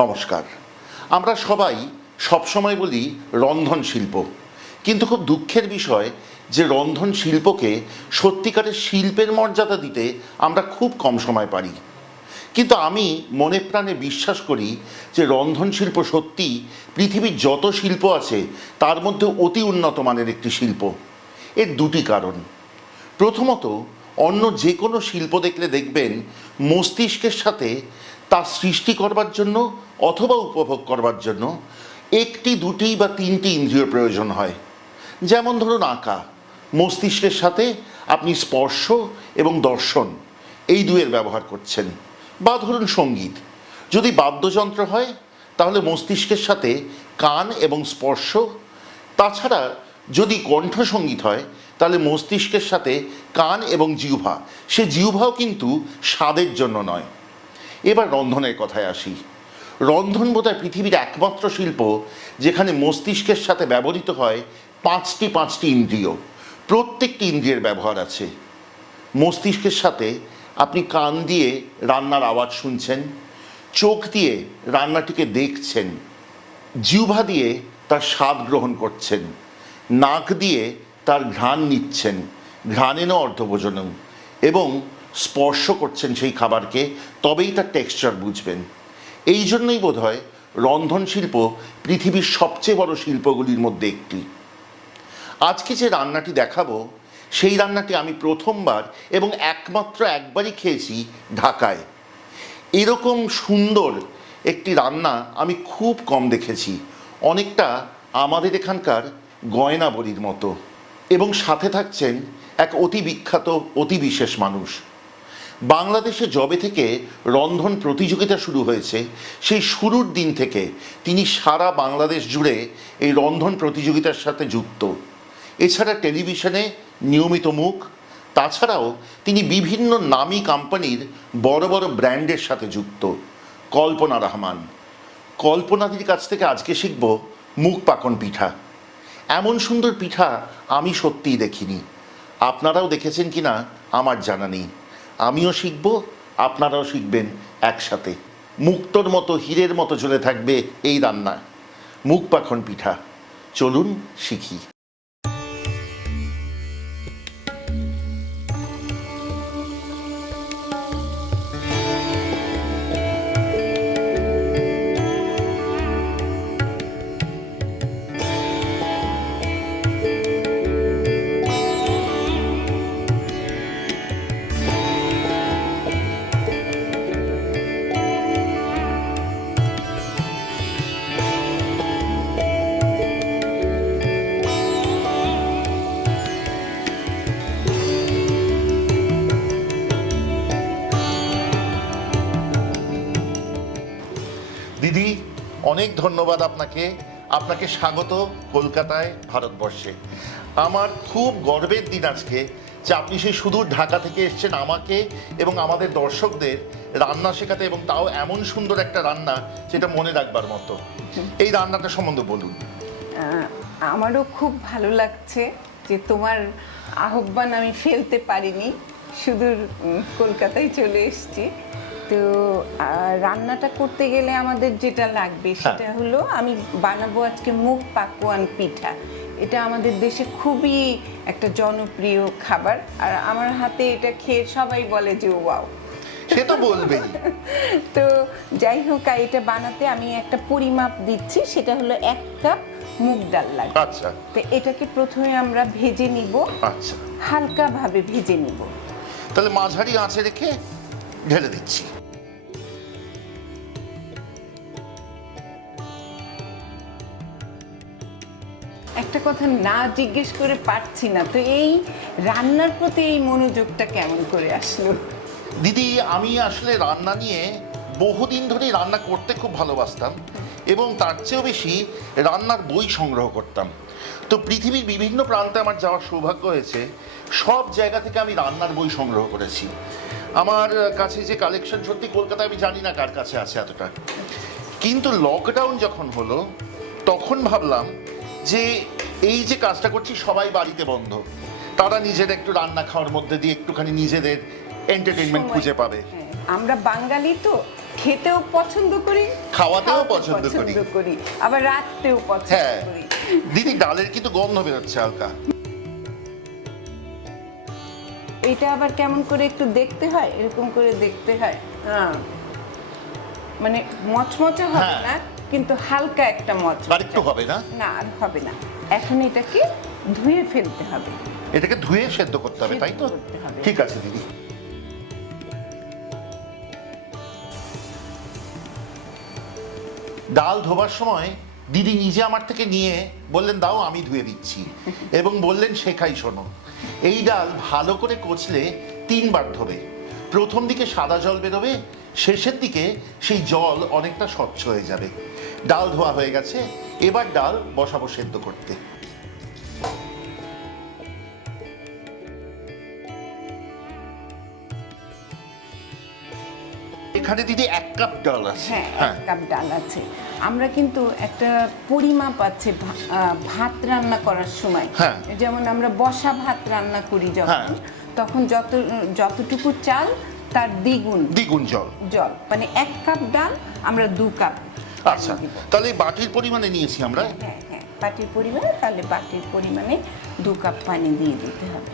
নমস্কার। আমরা সবাই সবসময় বলি রন্ধন শিল্প, কিন্তু খুব দুঃখের বিষয় যে রন্ধন শিল্পকে সত্যিকারের শিল্পের মর্যাদা দিতে আমরা খুব কম সময় পারি। কিন্তু আমি মনে প্রাণে বিশ্বাস করি যে রন্ধন শিল্প সত্যি পৃথিবীর যত শিল্প আছে তার মধ্যে অতি উন্নত মানের একটি শিল্প। এর দুটি কারণ। প্রথমত, অন্য যে কোনো শিল্প দেখলে দেখবেন মস্তিষ্কের সাথে তা সৃষ্টি করবার জন্য অথবা উপভোগ করবার জন্য একটি, দুটি বা তিনটি ইন্দ্রিয় প্রয়োজন হয়। যেমন ধরুন আঁকা, মস্তিষ্কের সাথে আপনি স্পর্শ এবং দর্শন এই দুয়ের ব্যবহার করছেন। বা ধরুন সঙ্গীত, যদি বাদ্যযন্ত্র হয় তাহলে মস্তিষ্কের সাথে কান এবং স্পর্শ। তাছাড়া যদি কণ্ঠসঙ্গীত হয় তাহলে মস্তিষ্কের সাথে কান এবং জিহ্বা, সে জিহ্বাও কিন্তু স্বাদের জন্য নয়। এবার রন্ধনের কথায় আসি। রন্ধন বোধহয় পৃথিবীর একমাত্র শিল্প যেখানে মস্তিষ্কের সাথে ব্যবহৃত হয় পাঁচটি ইন্দ্রিয়। প্রত্যেকটি ইন্দ্রিয়ের ব্যবহার আছে। মস্তিষ্কের সাথে আপনি কান দিয়ে রান্নার আওয়াজ শুনছেন, চোখ দিয়ে রান্নাটিকে দেখছেন, জিহ্বা দিয়ে তার স্বাদ গ্রহণ করছেন, নাক দিয়ে তার ঘ্রাণ নিচ্ছেন, ঘ্রাণেনও অর্ধভোজনম, এবং স্পর্শ করছেন সেই খাবারকে, তবেই তার টেক্সচার বুঝবেন। এই জন্যই বোধহয় রন্ধন শিল্প পৃথিবীর সবচেয়ে বড় শিল্পগুলির মধ্যে একটি। আজকে যে রান্নাটি দেখাবো সেই রান্নাটি আমি প্রথমবার এবং একমাত্র একবারই খেয়েছি ঢাকায়। এরকম সুন্দর একটি রান্না আমি খুব কম দেখেছি, অনেকটা আমাদের এখানকার গয়না বড়ির মতো। এবং সাথে থাকছেন এক অতি বিখ্যাত, অতি বিশেষ মানুষ। বাংলাদেশে যবে থেকে রন্ধন প্রতিযোগিতা শুরু হয়েছে সেই শুরুর দিন থেকে তিনি সারা বাংলাদেশ জুড়ে এই রন্ধন প্রতিযোগিতার সাথে যুক্ত। এছাড়া টেলিভিশনে নিয়মিত মুখ। তাছাড়াও তিনি বিভিন্ন নামী কোম্পানির বড় বড় ব্র্যান্ডের সাথে যুক্ত। কল্পনা রহমান, কল্পনাদির কাছ থেকে আজকে শিখব মুগ পাকন পিঠা। এমন সুন্দর পিঠা আমি সত্যিই দেখিনি। আপনারাও দেখেছেন কিনা আমার জানা নেই। আমিও শিখব, আপনারাও শিখবেন একসাথে। মুক্তোর মতো, হীরের মতো জ্বলে থাকবে এই রান্না, মুগ পাকন পিঠা। চলুন শিখি। দিদি, অনেক ধন্যবাদ আপনাকে। আপনাকে স্বাগত কলকাতায়, ভারতবর্ষে। আমার খুব গর্বের দিন আজকে যে আপনি সেই সুদূর ঢাকা থেকে এসেছেন আমাকে এবং আমাদের দর্শকদের রান্না শেখাতে, এবং তাও এমন সুন্দর একটা রান্না যেটা মনে রাখবার মতো। এই রান্নাটা সম্বন্ধে বলুন। আমারও খুব ভালো লাগছে যে তোমার আহ্বান আমি ফেলতে পারিনি, সুদূর কলকাতায় চলে এসেছি। তো রান্নাটা করতে গেলে আমাদের যেটা লাগবে সেটা হলো, আমি বানাবো আজকে মুগ পাকোয়ান পিঠা। এটা আমাদের দেশে খুবই একটা জনপ্রিয় খাবার, আর আমার হাতে এটা খেয়ে সবাই বলে যে ওয়াও। সে তো বলবেই। তো যাই হোক, এটা বানাতে আমি একটা পরিমাপ দিচ্ছি, সেটা হলো 1 কাপ মুগ ডাল লাগবে। আচ্ছা। তো এটাকে প্রথমে আমরা ভেজে নিব। আচ্ছা। হালকা ভাবে ভেজে নিব। তাহলে মাঝারি আঁচে রেখে ঢেলে দিচ্ছি। একটা কথা না জিজ্ঞেস করে পারছি না, তো এই রান্নার প্রতি এই মনোযোগটা কেমন করে আসলো? দিদি, আমি আসলে রান্না নিয়ে বহুদিন ধরেই রান্না করতে খুব ভালোবাসতাম, এবং তার চেয়েও বেশি রান্নার বই সংগ্রহ করতাম। তো পৃথিবীর বিভিন্ন প্রান্তে আমার যাওয়ার সৌভাগ্য হয়েছে। সব জায়গা থেকে আমি রান্নার বই সংগ্রহ করেছি। আমার কাছে যে কালেকশন, সত্যি কলকাতায় আমি জানি না কার কাছে আছে এতটা। কিন্তু লকডাউন যখন হলো তখন ভাবলাম যে এই যে কাজটা করছি, সবাই বাড়িতে বন্ধ, তারা নিজেদের একটু রান্না খাওয়ার মধ্যে দিয়ে একটুখানি নিজেদের এন্টারটেইনমেন্ট খুঁজে পাবে। আমরা বাঙালি তো খেতেও পছন্দ করি, খাওয়াতেও পছন্দ করি, আবার রাখতেও পছন্দ করি। দিদি ডালের কিন্তু গন্ধ বেরোচ্ছে হালকা। এটা আবার কেমন করে একটু দেখতে হয়, এরকম করে দেখতে হয়, মানে মচমচে হবে না, কিন্তু হালকা একটা মচমচে। আর একটু হবে না? না, আর হবে না। এখন এটাকে ধুয়ে ফেলতে হবে। এটাকে ধুয়ে সেদ্ধ করতে হবে, তাই তো? ঠিক আছে দিদি। ডাল ধোবার সময় দিদি নিজে আমার থেকে নিয়ে বললেন দাও আমি ধুয়ে দিচ্ছি, এবং বললেন শেখাই শোনো। এই ডাল ভালো করে কচলে 3 বার ধোবে। প্রথম দিকে সাদা জল বেরোবে, শেষের দিকে সেই জল অনেকটা স্বচ্ছ হয়ে যাবে। ডাল ধোয়া হয়ে গেছে, এবার ডাল বসাবো সেদ্ধ করতে। এখানে দিদি 1 কাপ ডাল আছে। হ্যাঁ, 1 কাপ ডাল আছে। আমরা কিন্তু একটা পরিমাপ আছে ভাত রান্না করার সময়, যেমন আমরা বসা ভাত রান্না করি যখন, তখন যতটুকু চাল তার দ্বিগুণ জল, মানে 1 কাপ ডাল আমরা 2 কাপ। আচ্ছা, তাহলে বাটির পরিমাণে নিয়েছি আমরা। হ্যাঁ, বাটির পরিমাণে, তাহলে বাটির পরিমাণে 2 কাপ পানি দিয়ে দিতে হবে।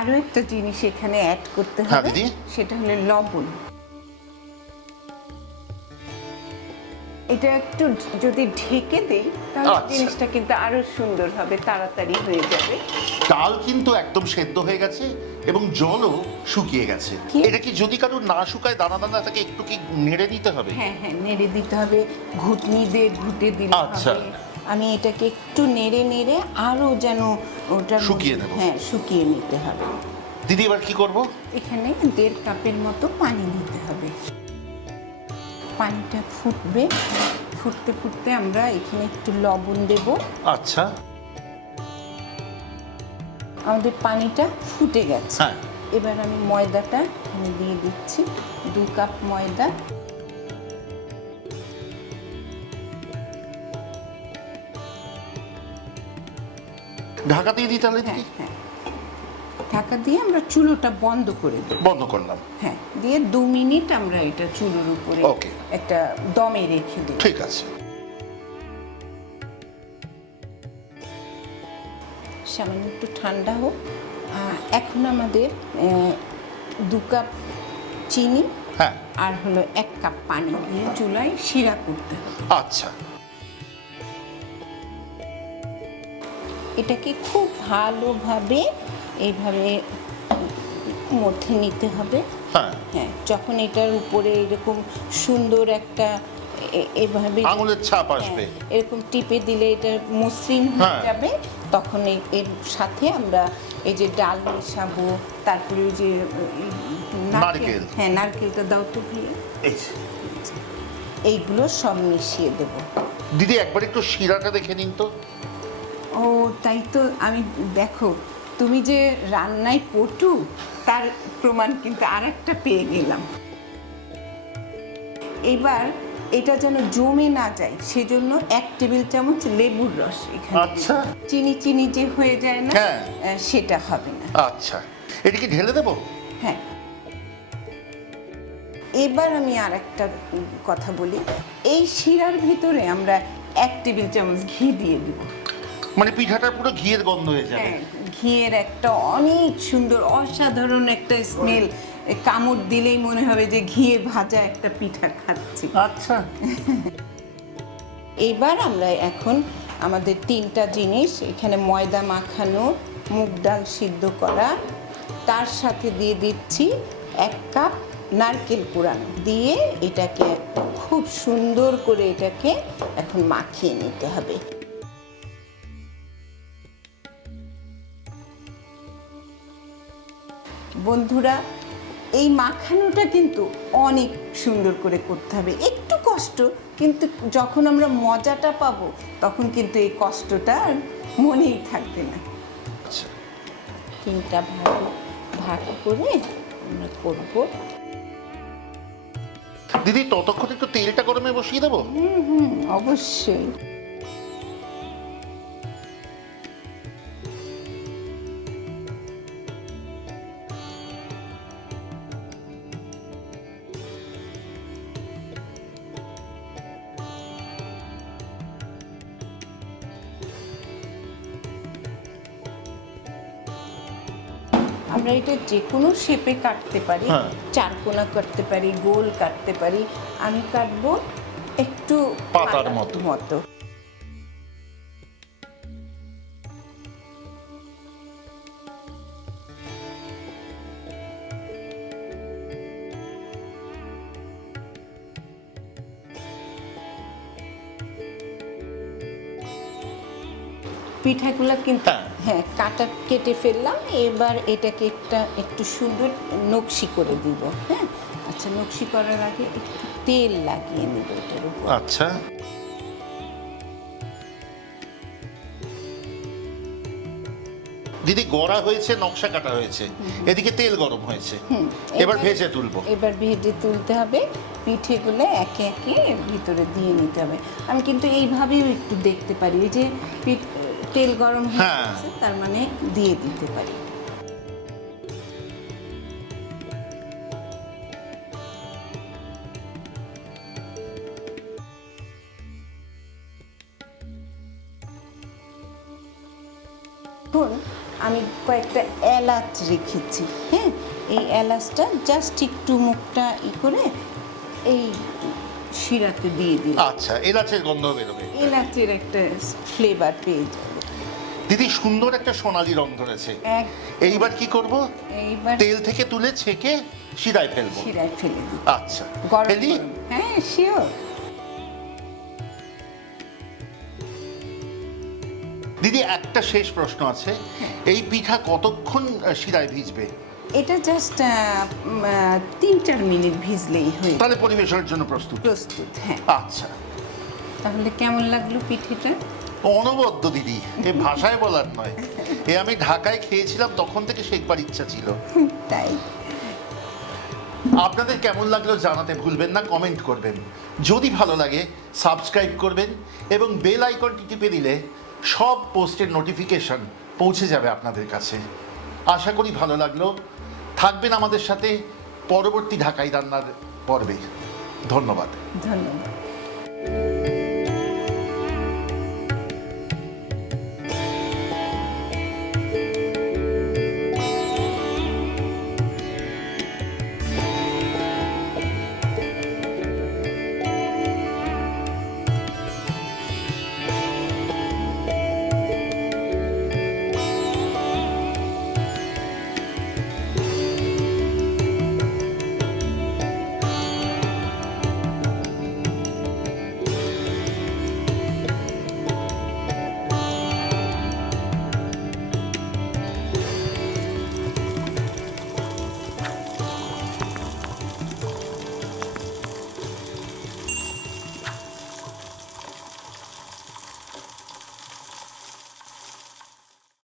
আরো একটা জিনিস এখানে অ্যাড করতে হবে, সেটা হলো লবণ। এটা একটু যদি ঢেকে দেই তাহলে জিনিসটা কিন্তু আরো সুন্দর হবে, তাড়াতাড়ি হয়ে যাবে। ডাল কিন্তু একদম সেদ্ধ হয়ে গেছে এবং জলও শুকিয়ে গেছে। এটা কি যদি কারো না শুকায়, দানা দানা থাকে, একটু কি নেড়ে দিতে হবে? হ্যাঁ, নেড়ে দিতে হবে, ঘুটনি দিয়ে ঘুটে দিতে হবে। আমি এটাকে একটু নেড়ে নেড়ে আরো যেন ওটা শুকিয়ে নেব। হ্যাঁ, শুকিয়ে নিতে হবে। দিদি এবার কি করব? এখানে 1.5 কাপের মতো পানি দিতে হবে। পানিটা ফুটবে, ফুটতে ফুটতে আমরা এখানে একটু লবণ দেব। আচ্ছা, আমাদের পানিটা ফুটে গেছে। এবার আমি ময়দাটা এখানে দিয়ে দিচ্ছি, 2 কাপ ময়দা। ঢাকা দিয়ে দিই তাহলে? হ্যাঁ, ঢাকা দিয়ে আমরা চুলোটা বন্ধ করে দেব। বন্ধ করলাম। হ্যাঁ, দিয়ে 2 মিনিট আমরা এটা চুলোর উপরে একটা দমে রেখে দেব। ঠিক আছে। সামান্য একটু ঠান্ডা হোক। এখন আমাদের 2 কাপ চিনি আর হলো 1 কাপ পানি দিয়ে চুলায় শিরা করতে হবে। আচ্ছা, এটাকে খুব ভালোভাবে এইভাবে মধ্যে নিতে হবে। হ্যাঁ, যখন এটার উপরে এরকম সুন্দর একটা এভাবে আঙুলের ছাপ আসবে, এরকম টিপে দিলে এটা মসৃণ হয়ে যাবে, তখন এর সাথে আমরা এই যে ডাল মেশাবো, তারপরে ওই যে নারকেল, নারকেলটা দাও তো ভাইয়া, এইগুলো সব মিশিয়ে দেব। দিদি একবার একটু শিরাটা দেখে নিন তো। ও তাই তো, আমি দেখো তুমি যে রান্নায় পটু তার প্রমাণ কিন্তু আরেকটা পেয়ে গেলাম। এবার এটা যেন জমে না যায় সেজন্য 1 টেবিল চামচ লেবুর রস এখানে। আচ্ছা, চিনি যে হয়ে যায় না, সেটা হবে না। আচ্ছা, এটা কি ঢেলে দেব? হ্যাঁ। এবার আমি আরেকটা কথা বলি, এই শিরার ভিতরে আমরা 1 টেবিল চামচ ঘি দিয়ে দিব। মানে পিঠাটা পুরো ঘিয়ের গন্ধ হয়ে যাবে। ঘিয়ের একটা অনেক সুন্দর অসাধারণ একটা স্মেল, কামড় দিলেই মনে হবে যে ঘিয়ে ভাজা একটা পিঠা খাচ্ছি। আচ্ছা, এবার আমরা এখন আমাদের 3টা জিনিস, এখানে ময়দা মাখানো, মুগ ডাল সিদ্ধ করা, তার সাথে দিয়ে দিচ্ছি 1 কাপ নারকেল কুড়ানো, দিয়ে এটাকে একটা খুব সুন্দর করে এটাকে এখন মাখিয়ে নিতে হবে। বন্ধুরা, এই মাখানোটা কিন্তু অনেক সুন্দর করে করতে হবে, একটু কষ্ট, কিন্তু যখন আমরা মজাটা পাবো তখন কিন্তু এই কষ্টটা আর মনেই থাকবে না। 3টা ভাগ করে আমরা করব। দিদি ততক্ষণ একটু তেলটা গরমে বসিয়ে দেবো? অবশ্যই। আমরা এটা যে কোনো শেপে কাটতে পারি, হ্যাঁ। চারকোনা কাটতে পারি, গোল কাটতে পারি। আমি কাটবো একটু পাতার মতো। মতো। পিঠাগুলো কিন্তু হ্যাঁ কেটে ফেললাম। এবার এটাকে একটু সুন্দর নকশি করে দিব। হ্যাঁ, আচ্ছা, নকশি করার আগে একটু তেল লাগিয়ে নেব এটার উপর। আচ্ছা, দিদি গড়া হয়েছে, নকশা কাটা হয়েছে, এদিকে তেল গরম হয়েছে, এবার ভেজে তুলবো। এবার ভেজে তুলতে হবে। পিঠেগুলো একে একে এর ভিতরে দিয়ে নিতে হবে। আমি কিন্তু এইভাবেও একটু দেখতে পারি, ওই যে তেল গরম হয়ে গেছে, তার মানে দিয়ে দিতে পারি। এখন আমি কয়েকটা এলাচ রেখেছি। হ্যাঁ, এই এলাচটা জাস্ট একটু মুখটা করে এই শিরাতে দিয়ে দিই। আচ্ছা, এলাচের গন্ধ বেরোবে, এলাচের একটা ফ্লেভার পেয়ে যাবে। দিদি সুন্দর একটা সোনালী রং ধরেছে। এইবার কি করব? এইবার তেল থেকে তুলে ছেঁকে শিরায় ফেলবো। শিরায় ফেলে দিই। আচ্ছা, ফেলি? হ্যাঁ, শিওর। দিদি একটা শেষ প্রশ্ন আছে, এই পিঠা কতক্ষণ শিরায় ভিজবে? এটা জাস্ট 3-4 মিনিট ভিজলেই হয়ে তাহলে পরিবেশনের জন্য প্রস্তুত। হ্যাঁ। আচ্ছা, তাহলে কেমন লাগলো পিঠেটা? অনবদ্য দিদি, এ ভাষায় বলার নয়। এ আমি ঢাকায় খেয়েছিলাম, তখন থেকে শেখবার ইচ্ছা ছিল। তাই আপনাদের কেমন লাগলো জানাতে ভুলবেন না, কমেন্ট করবেন। যদি ভালো লাগে সাবস্ক্রাইব করবেন এবং বেল আইকনটি টিপে দিলে সব পোস্টের নোটিফিকেশন পৌঁছে যাবে আপনাদের কাছে। আশা করি ভালো লাগলো। থাকবেন আমাদের সাথে পরবর্তী ঢাকাই রান্নার পর্বে। ধন্যবাদ। ধন্যবাদ।